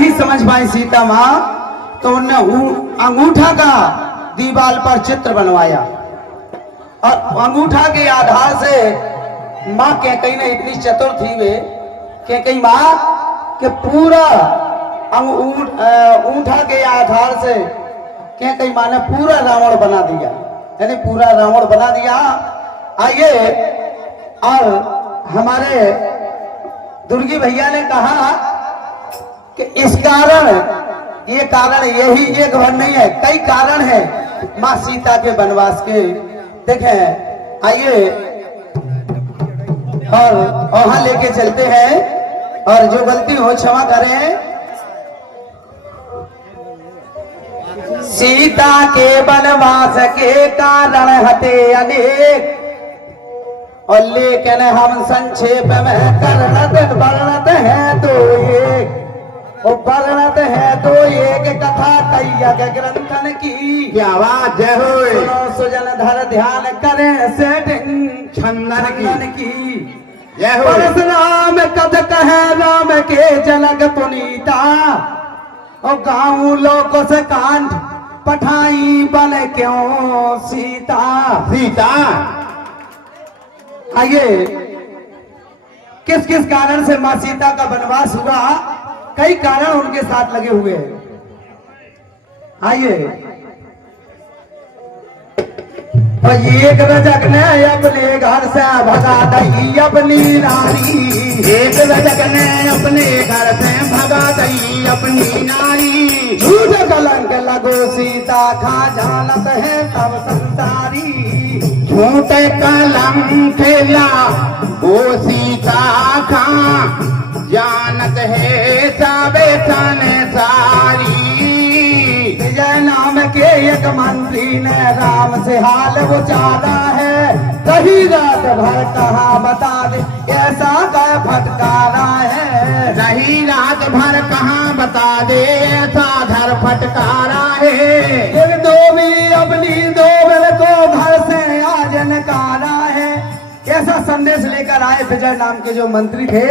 नहीं समझ पाई सीता माँ, तो उनने अंगूठा का दीवार पर चित्र बनवाया और अंगूठा के आधार से माँ कैकेयी ने इतनी चतुर थी वे कैकेयी माँ कि पूरा अंगूठा के आधार से कैकेयी माँ ने पूरा रावण बना दिया, यानी पूरा रावण बना दिया। आइए, और हमारे दुर्गी भैया ने कहा कि इस कारण, ये कारण यही एक भर नहीं है, कई कारण है माँ सीता के वनवास के। देखें, आइए और वहां लेके चलते हैं, और जो गलती हो क्षमा करें। सीता के वनवास के कारण हते अनेक, और लेकिन हम संक्षेप में वर्णत है तो एक, वर्णत है तो एक कथा कैयक ग्रंथन की। क्या आवाज जय हो। सुजन धर ध्यान करें सेटिंग छंदन की। जय हो। परशुराम कद कहे राम के जनक पुनीता, और गाँव लोगों से कांड पठाई बन क्यों सीता। सीता आइए, किस किस कारण से मां सीता का वनवास हुआ, कई कारण उनके साथ लगे हुए हैं। आइए, और एक रजक ने अपने घर से भगा दई अपनी नारी, एक रजक ने अपने घर से भगा दई अपनी नारी। झूठ कलंक लगो सीता खा जानत है सब संसारी। झूठ कलंक लगो सीता खा जानत है सब संसारी। विजय नाम के एक मंत्री ने राम से हाल उचारा है, कही रात भर कहा बता दे ऐसा काय फटकारा है। रही रात भर कहाँ बता दे ऐसा धर फटकारा है। एक धोबी अपनी धोबन को घर से आज नकारा है। ऐसा संदेश लेकर आए विजय नाम के जो मंत्री थे,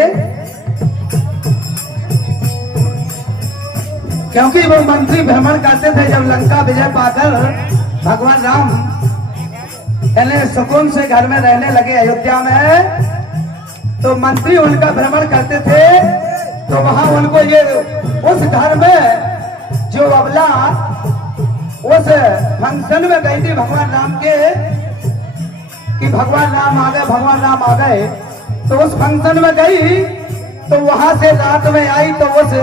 क्योंकि वो मंत्री भ्रमण करते थे जब लंका विजय पाकर भगवान राम यानी सुकून से घर में रहने लगे अयोध्या में, तो मंत्री उनका भ्रमण करते थे। तो वहां उनको ये उस घर में जो अबला उस फंक्शन में गई थी भगवान राम के, कि भगवान राम आ गए, भगवान राम आ गए, तो उस फंक्शन में गई, तो वहां से रात में आई, तो उस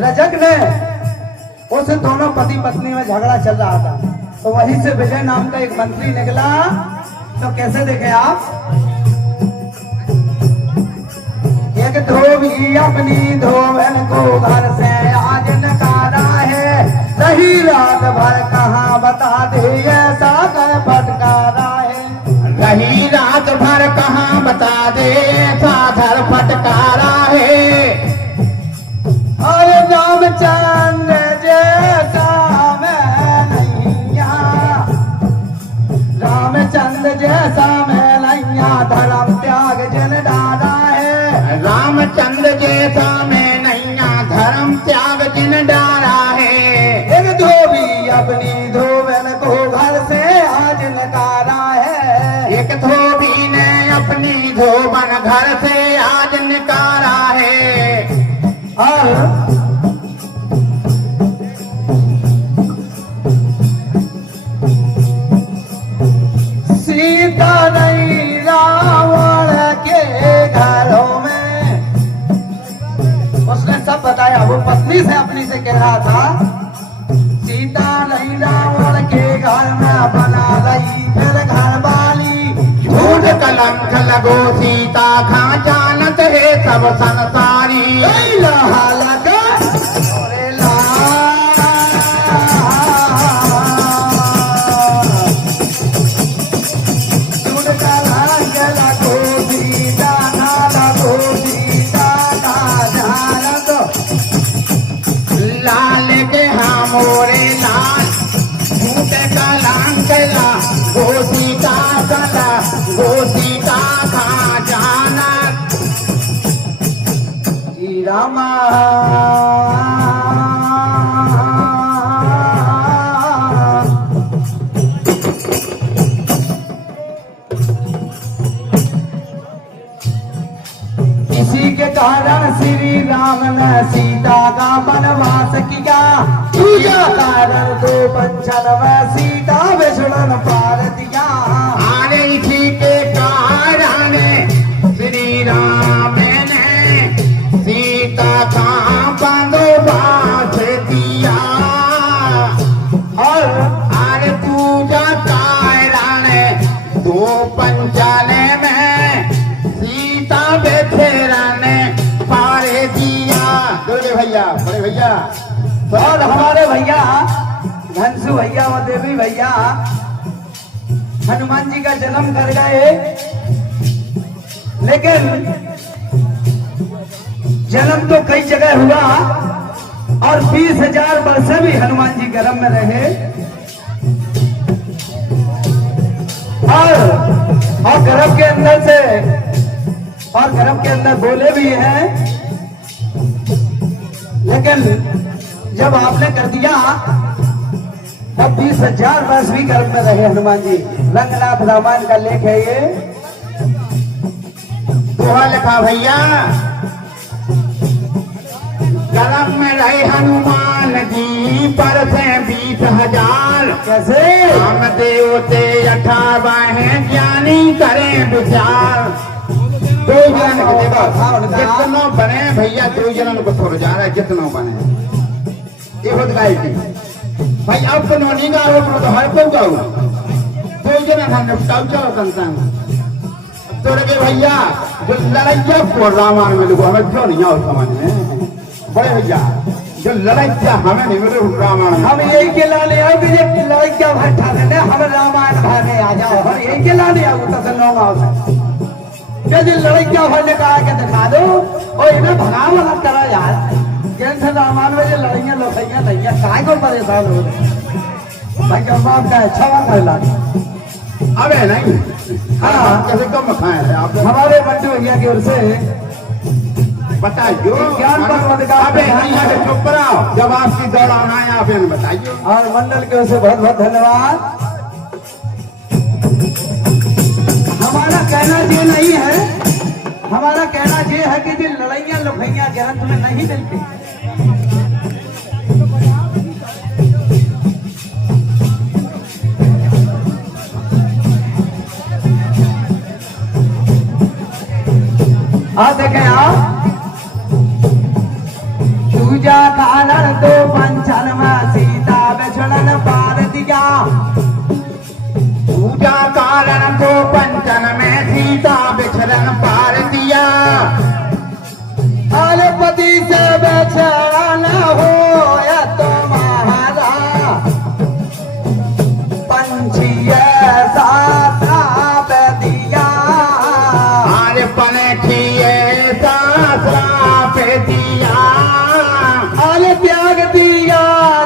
रजक ने उस दोनों पति पत्नी में झगड़ा चल रहा था, तो वहीं से विजय नाम का एक मंत्री निकला। तो कैसे देखे आप, एक धोबी अपनी धोबन को घर से आज नकारा है, रही रात भर कहाँ बता दे ऐसा कर फटकारा है। रही रात भर कहाँ बता दे ऐसा धर फटकारा है। और रामचंद्र जैसा मैं नैया, रामचंद्र जैसा मैं नैया धर्म त्याग जन डाला है। रामचंद्र जैसा मैं नैया धर्म त्याग जिन डारा है। एक धोबी अपनी धोबन को घर से आज नकारा है। एक धोबी ने अपनी धोबन घर से आज निकाला है। और सीता नहीं रावण के घरों में, उसने सब बताया। वो पत्नी से अपनी से कह रहा था, सीता नहीं रावण के घर में बना रही फिर घर वाली। झूठ कलंक लगो सीता खा जानत है सब संसारी। लाल के हमोरे लाल झूठ कलंक लगो सीता कला गो सीता खा जानत। रामा में सीता का वनवास किया, पूजा कारण दो पंचन में सीता विछड़न पार दिया। आने इसी के कारण श्री राम ने सीता का बंदोबस्त दिया। और आने पूजा कारण दो पंचन में सीता विछड़न पार दिया। बड़े भैया, बड़े भैया, और हमारे भैया घनसू भैया और देवी भैया हनुमान जी का जन्म कर गए, लेकिन जन्म तो कई जगह हुआ और 20,000 वर्ष भी हनुमान जी गर्भ में रहे। और गर्भ के अंदर से और गर्भ के अंदर बोले भी हैं, लेकिन जब आपने कर दिया तब 20,000 वर्ष भी गर्भ में रहे हनुमान जी। रंगनाथ रामायण का लेख है ये। दोहा लिखा भैया, गर्भ में रहे हनुमान जी पर से 20,000। कैसे? राम देवते 18 हैं, ज्ञानी करें विचार। दो जन को देखो, जितनो बने भैया, दो जनन को छोड़ जा रहा है, जितनो बने ये होत गाय की भाई। अब तो नहीं गाओ तो हर को गाओ, दो जनन हम निपटाओ चलो संतान तो लगे भैया। जो लड़ैया को रामायण में लोगों हमें क्यों नहीं आओ समझ में? बड़े भैया, जो लड़ैया हमें नहीं मिले रामायण में, हम यही के लाने आओ कि जब लड़कियां बैठा देने हम रामायण भाने आ जाओ। हम यही के लाने आओ तो लड़कियां भरने का आके दिखा दो और इन्हें भगा वाला करा यार। कैसे रामायण में जो लड़ाइयां लड़ाइयां नहीं है, काय को परेशान हो रहे भाई? क्या बात का अच्छा बात कर ला अबे नहीं। हाँ, कैसे कम खाए हैं आप? हमारे बच्चे भैया की ओर से बताइए ज्ञान पर अधिकार। अबे नहीं है, चुप रहो। जब आपकी दौड़ाना है आप इन्हें बताइए। और मंडल की ओर से बहुत बहुत धन्यवाद। हमारा कहना ये नहीं है, हमारा कहना ये है कि जो लड़ाइयां लुफैया ज्ञान तुम्हें नहीं मिलती। आप देखें आप, पूजा कारण दो पंचन में सीता विछड़न पार दिया। पूजा कारण दो पंचन में सीता विछड़न पार दिया। अरे पति से बेचैन हो या तुम्हारा पंछी ऐसा श्राप दिया। अरे पंछी ऐसा श्राप दिया। अरे त्याग दिया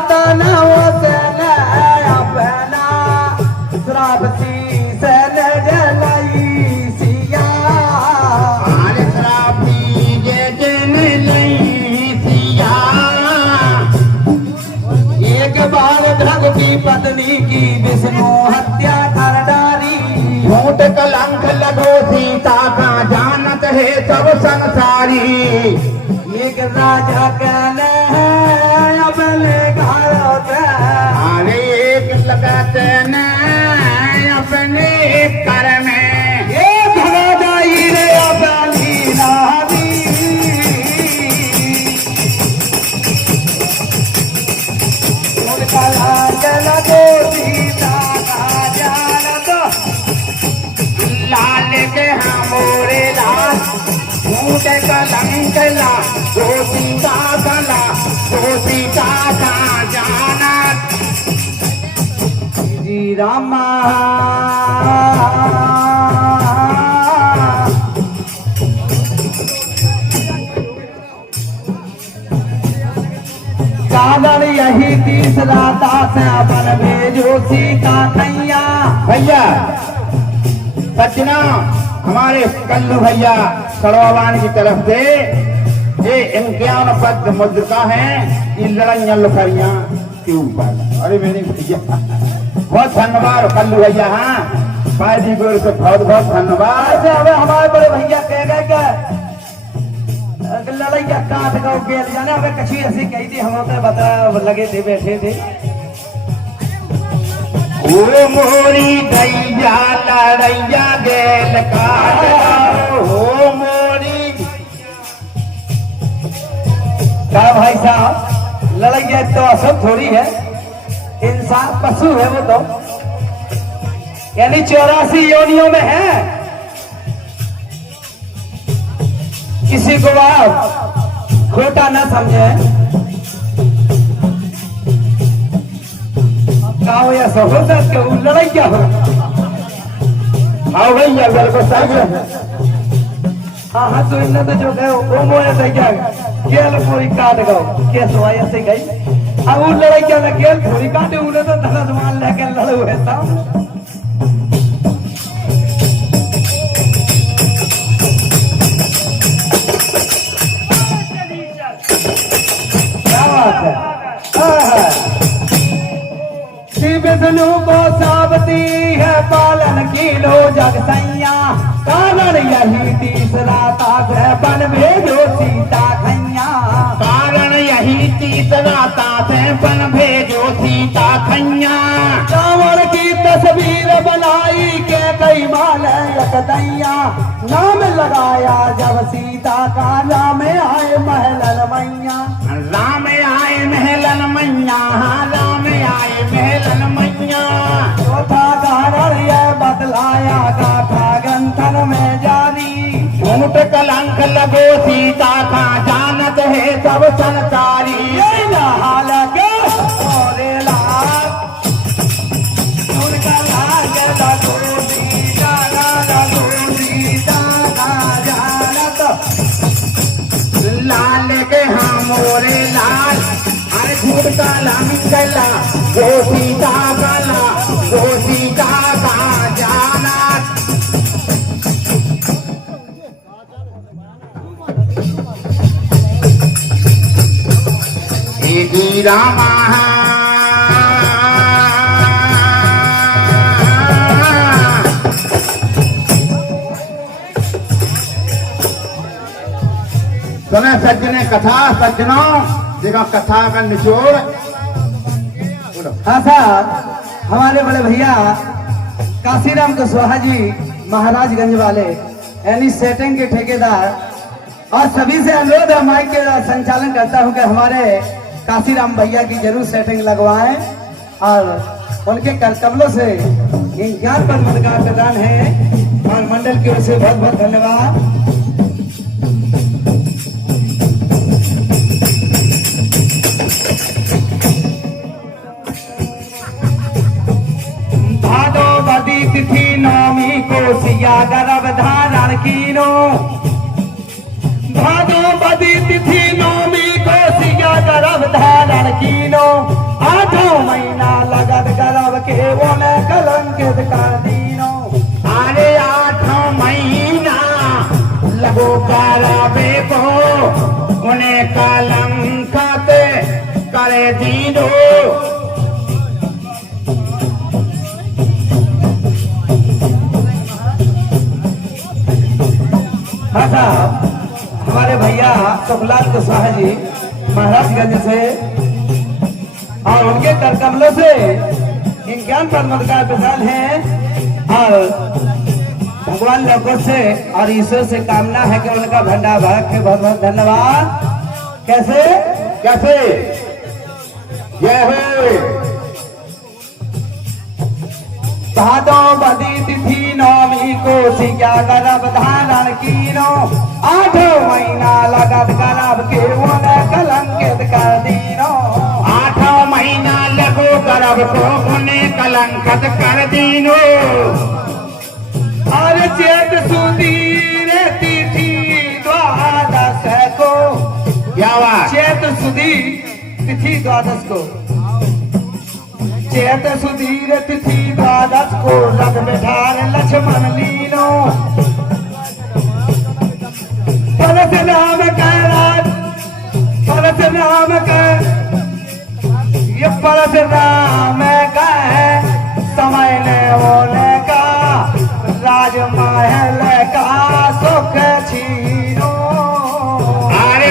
तनव से अपना श्राप सी से जलाई सिया। अरे श्राप दीजे जन लई सिया। एक बार ध्रुव की पत्नी की विष्णु हत्या कर डाली। झूठ कलंक लगो सीता का, जानत है सब संसारी। एक राजा कहने हैं अपने घर पे, अरे एक लगाते न अपने कर में। ये भगाई रे अपनी नारी। उनका लाज लगो सीता का जानत, लाल के हमोरे लाल, झूठ कलंक ला, दो सीता कला, दो सीता का जानत। जी रामा कारण यही तीसरा दास अपन भेजो सीता कैया। भैया सजना हमारे कल्लू भैया सड़वान की तरफ से ये इम्तिहान पद मुद्रिका है, ये लड़ाइयां लुफाइयां के ऊपर। अरे मेरे भैया बहुत धन्यवाद कल्लू भैया। हाँ, पाजी गोर से बहुत बहुत धन्यवाद। ऐसे हमें हमारे बड़े भैया कह गए कि लड़ाई का काट गौ गेल जाने हमें कछी ऐसी कही थी हम तो बता लगे थे बैठे थे ओ मोरी गैया लड़ैया गेल काट ओ मोरी। क्या भाई साहब लड़ाई तो असर थोड़ी है, इंसान पशु है वो तो, यानी 84 योनियों में है। किसी को आप खोटा न समझे। क्या हो या सो सकते हो लड़ाई क्या हो। हाँ भैया बिल्कुल सही है। हाँ हाँ तो इन्हें तो जो गए वो मोए से क्या गेल पूरी काट गो केस हुआ ऐसे गई। अब वो लड़ाई क्या ना गेल पूरी काटे उन्हें तो धनस मान लेके लड़े हुए साहब। विष्णु को सावती है पालन किलो जग सैया कारण यही तीसरा ताक है बन भेजो सीता खैया। कारण यही तीसरा ताक है बन भेजो सीता खैया। रावण की तस्वीर बनाई के कई माल दैया नाम लगाया जब सीता का राम आए महलन मैया। राम आए महलन मैया राम आए महलन मैया। चौथा कारण यह बतलाया गाथा गंथन में जारी झूठ कलंक लगो सीता का जानत है सब संसारी। ये ना हाल के और लाल उनका लाग लगो सीता का जानत लाल के हाँ मोरे लाल अरे झूठ का लंकला वो सीता गला वो सीता का जाना। रामा सुने सज्जने कथा सज्जनों देखो कथा का निचोड़। हाँ साहब हमारे बड़े भैया काशीराम कुशवाहा जी महाराजगंज वाले यानी सेटिंग के ठेकेदार और सभी से अनुरोध है माइक के संचालन करता हूं कि हमारे काशीराम भैया की जरूर सेटिंग लगवाएं और उनके कर कमलों से ज्ञान पर पुरस्कार प्रदान है और मंडल की ओर से बहुत बहुत धन्यवाद। भादोवदी तिथि नौमी को सिया गर्भ धारण कीनो। भादोवदी तिथि नौमी को सिया गर्भ धारण कीनो। 8 महीना लगत गर्भ के वो में कलंकित कर दीनो। अरे 8 महीना लगो करावे को उन्हें कलंकित करे दीनो। हाँ साहब हमारे भैया सुखलाल कुशवाहा जी महाराजगंज से और उनके कर कमलों से ज्ञान पर मदकार प्रदान है और भगवान लोगों से और ईश्वर से कामना है कि उनका भंडार भाग के बहुत बहुत धन्यवाद। कैसे कैसे जय हो। भादोवदी तिथि नौमी को सिया गर्भ धारण कीनो। 8 महीना लगत गर्भ के उन्हें कलंकित कर दीनो। 8 महीना लगो गर्भ को उन्हें कलंकित कर दीनो। और चेत सुधीर तिथि द्वादश को क्या बात चेत सुधीर तिथि द्वादश को चेत सुधीर तिथि द्वादश को लग बिठार लक्ष्मण लीनो। परशुराम राज परशुराम ये परशुराम का समय ने होने का राजमहल का सुख छीनो। अरे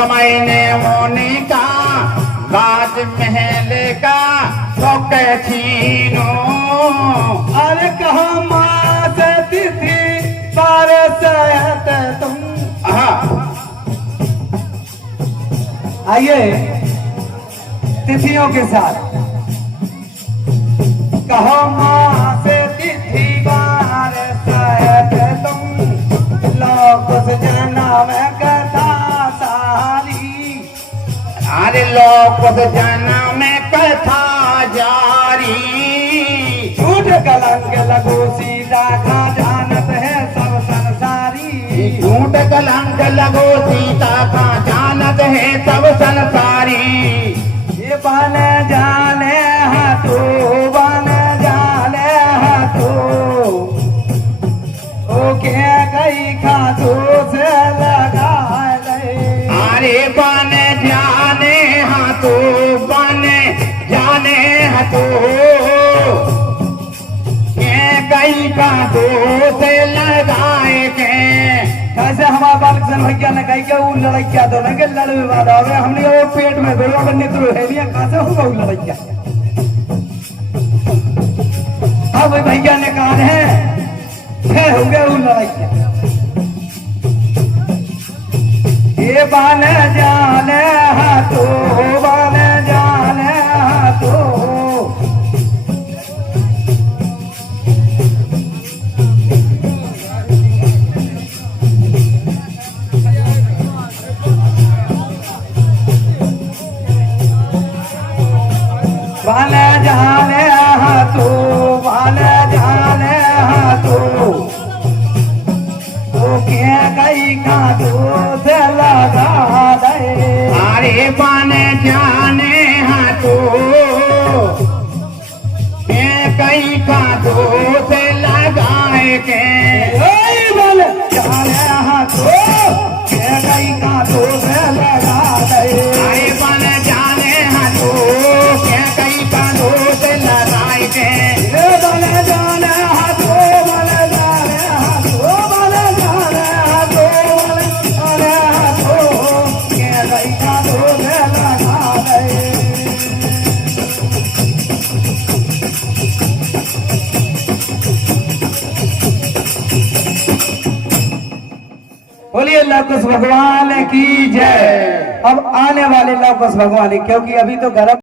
समय ने मोने का राज महल का तो छीनो। अरे कहा माँ से तिथि पार सहत तुम। आइए तिथियों के साथ। कहो माँ से तिथि पार सहत तुम, लोक जना में कथा सारी। अरे लोक जना में कथा जारी। झूठ कलंक लगो सीता का जानत है सब संसारी। झूठ कलंक लगो सीता का जानत है सब संसारी। ये बन जाने हाथो बन जाने हाथो, ओ के कई खातो से लगा ले। अरे बन जाने हाथो बन जाने हाथो, कई का दोष लगाए के। कैसे हमारा बालक सन भैया ने कही के वो लड़किया दोनों के लड़ विवाद आवे, हमने वो पेट में बेड़वा बनने तो है नहीं, कैसे होगा वो लड़किया। अब भैया ने कहा है हो गया वो लड़किया। ये बान जाने हाथो बान जाने हाथो, बन जाने हाथो बन जाने हाथो, तो क्या कई का दूध लगा दे। अरे बन जाने हाथो कई का दोष लगाए के। बन जाने हाथो कई का दूध लगा दे। अरे बन जाने हाथो कई का दोष लगाए के। बन जाने हाथो बन जाने हाथो बन जाने हाथो बन जाने हाथो, क्या कई का दूध लगा दे। बोलिए लव कुश भगवान की जय। अब आने वाले लव कुश भगवान, क्योंकि अभी तो गर्म